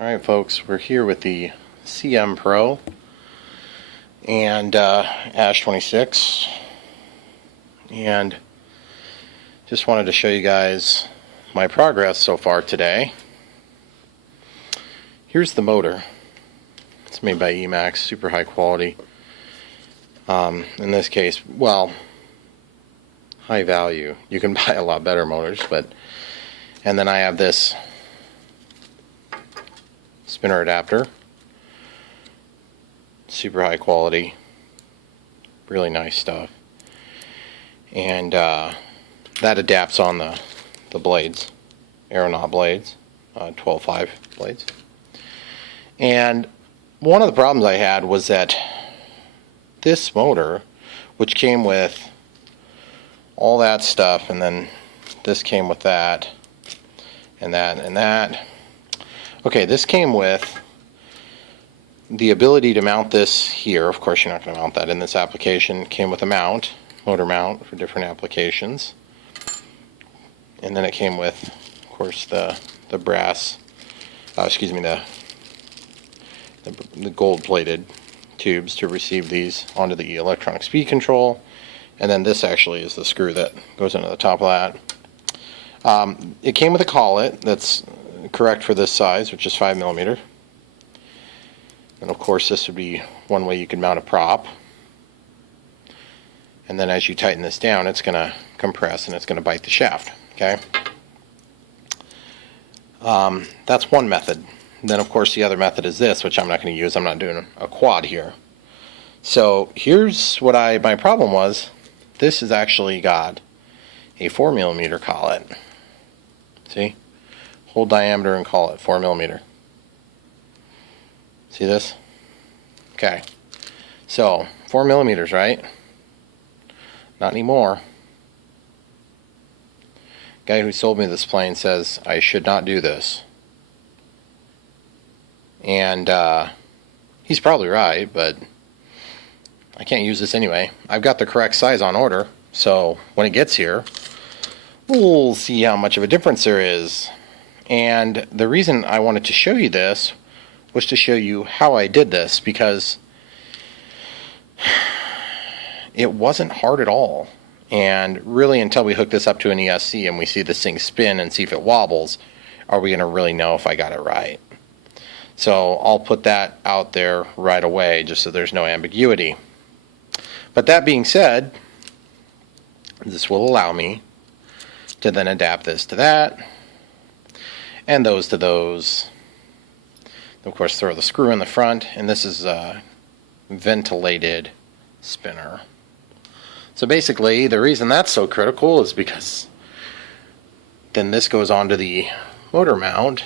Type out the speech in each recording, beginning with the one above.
Alright folks, we're here with the CMPro and ASH26, and just wanted to show you guys my progress so far today. Here's the motor. It's made by Emax, super high quality. In this case, well, high value. You can buy a lot better motors, and then I have this spinner adapter, super high quality, really nice stuff, and that adapts on the blades, aeronaut blades, 12.5 blades. And one of the problems I had was that this motor, which came with all that stuff, and then this came with that and that and that. Okay, this came with the ability to mount this here. Of course, you're not going to mount that in this application. It came with a mount, motor mount for different applications. And then it came with, of course, the brass, the gold-plated tubes to receive these onto the electronic speed control. And then this actually is the screw that goes into the top of that. It came with a collet that's correct for this size, which is 5mm. And of course this would be one way you could mount a prop. And then as you tighten this down, it's going to compress and it's going to bite the shaft. Okay, that's one method. And then of course the other method is this, which I'm not going to use. I'm not doing a quad here. So here's what my problem was. This has actually got a 4mm collet. See? Whole diameter and collet, 4mm. See this? Okay. So, 4mm, right? Not anymore. Guy who sold me this plane says I should not do this. And he's probably right, but I can't use this anyway. I've got the correct size on order, so when it gets here, we'll see how much of a difference there is. And the reason I wanted to show you this was to show you how I did this, because it wasn't hard at all. And really, until we hook this up to an ESC and we see this thing spin and see if it wobbles, are we going to really know if I got it right? So I'll put that out there right away just so there's no ambiguity. But that being said, this will allow me to then adapt this to that, and those to those. Of course, throw the screw in the front, and this is a ventilated spinner. So basically, the reason that's so critical is because then this goes onto the motor mount,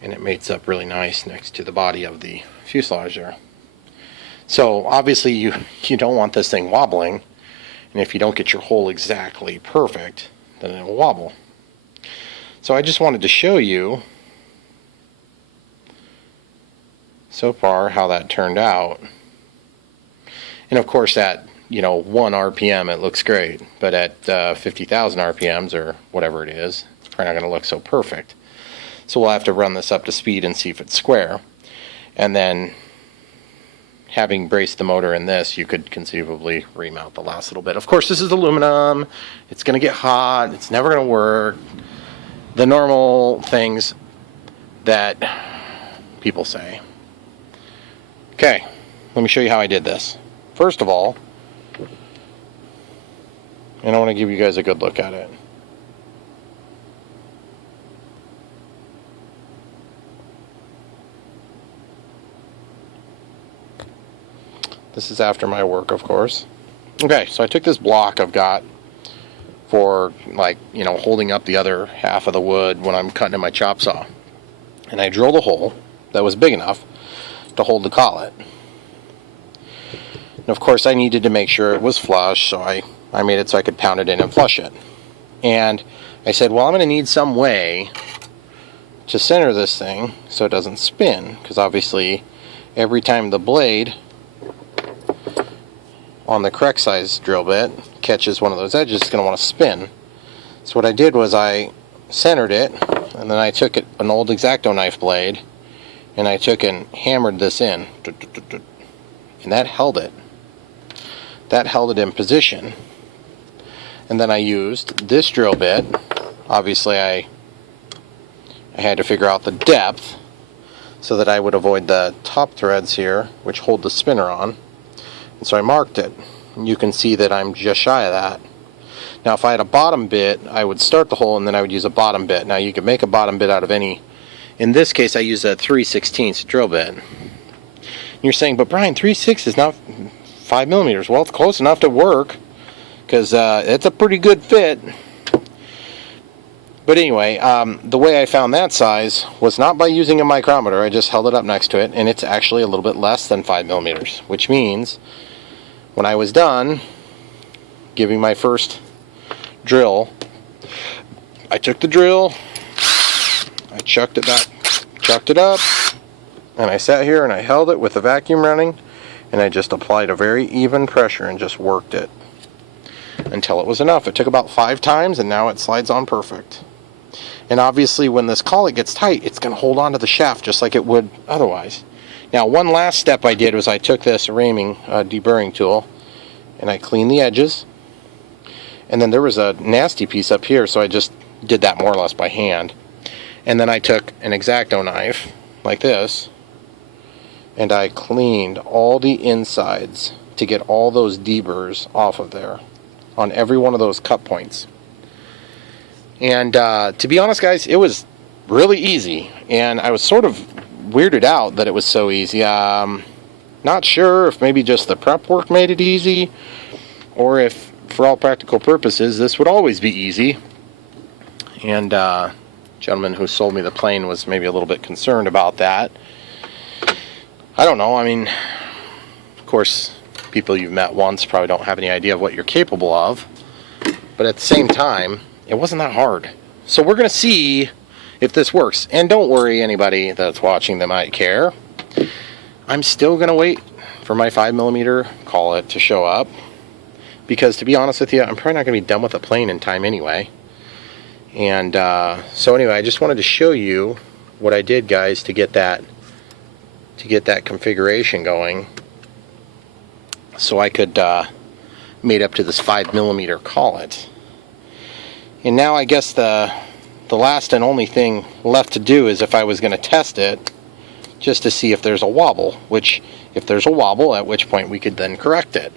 and it mates up really nice next to the body of the fuselage there. So obviously you don't want this thing wobbling, and if you don't get your hole exactly perfect, then it will wobble. So I just wanted to show you so far how that turned out. And of course at 1 RPM it looks great, but at 50,000 RPMs or whatever it is, it's probably not going to look so perfect. So we'll have to run this up to speed and see if it's square. And then, having braced the motor in this, you could conceivably remount the last little bit. Of course, this is aluminum. It's going to get hot. It's never going to work. The normal things that people say. Okay, let me show you how I did this. First of all, and I want to give you guys a good look at it. This is after my work, of course. Okay, so I took this block I've got for, holding up the other half of the wood when I'm cutting in my chop saw. And I drilled a hole that was big enough to hold the collet. And of course I needed to make sure it was flush, so I made it so I could pound it in and flush it. And I said, well, I'm going to need some way to center this thing so it doesn't spin, because obviously every time the blade on the correct size drill bit catches one of those edges, it's going to want to spin. So what I did was I centered it and then I took an old X-Acto knife blade, and I took and hammered this in, and that held it. That held it in position. And then I used this drill bit. Obviously I had to figure out the depth so that I would avoid the top threads here, which hold the spinner on. And so I marked it. And you can see that I'm just shy of that. Now if I had a bottom bit, I would start the hole and then I would use a bottom bit. Now you could make a bottom bit out of any. In this case I use a 3/16 drill bit. And you're saying, but Brian, 3/6 is not 5mm. Well, it's close enough to work, because it's a pretty good fit. But anyway, the way I found that size was not by using a micrometer. I just held it up next to it, and it's actually a little bit less than 5mm, which means when I was done giving my first drill, I took the drill, I chucked it back, chucked it up, and I sat here and I held it with the vacuum running, and I just applied a very even pressure and just worked it until it was enough. It took about 5 times, and now it slides on perfect. And obviously when this collet gets tight, it's going to hold on to the shaft just like it would otherwise. Now one last step I did was I took this raming deburring tool and I cleaned the edges, and then there was a nasty piece up here, so I just did that more or less by hand. And then I took an X-Acto knife like this and I cleaned all the insides to get all those deburs off of there on every one of those cut points. And to be honest, guys, it was really easy, and I was sort of weirded out that it was so easy. Not sure if maybe just the prep work made it easy, or if for all practical purposes this would always be easy. And gentleman who sold me the plane was maybe a little bit concerned about that. I don't know. I mean, of course, people you've met once probably don't have any idea of what you're capable of, but at the same time, it wasn't that hard. So we're going to see if this works. And don't worry, anybody that's watching that might care, I'm still going to wait for my 5mm collet to show up, because to be honest with you, I'm probably not going to be done with the plane in time anyway. And so anyway, I just wanted to show you what I did, guys, to get that configuration going, so I could mate up to this 5mm collet. And now I guess the last and only thing left to do is if I was going to test it, just to see if there's a wobble, which if there's a wobble, at which point we could then correct it.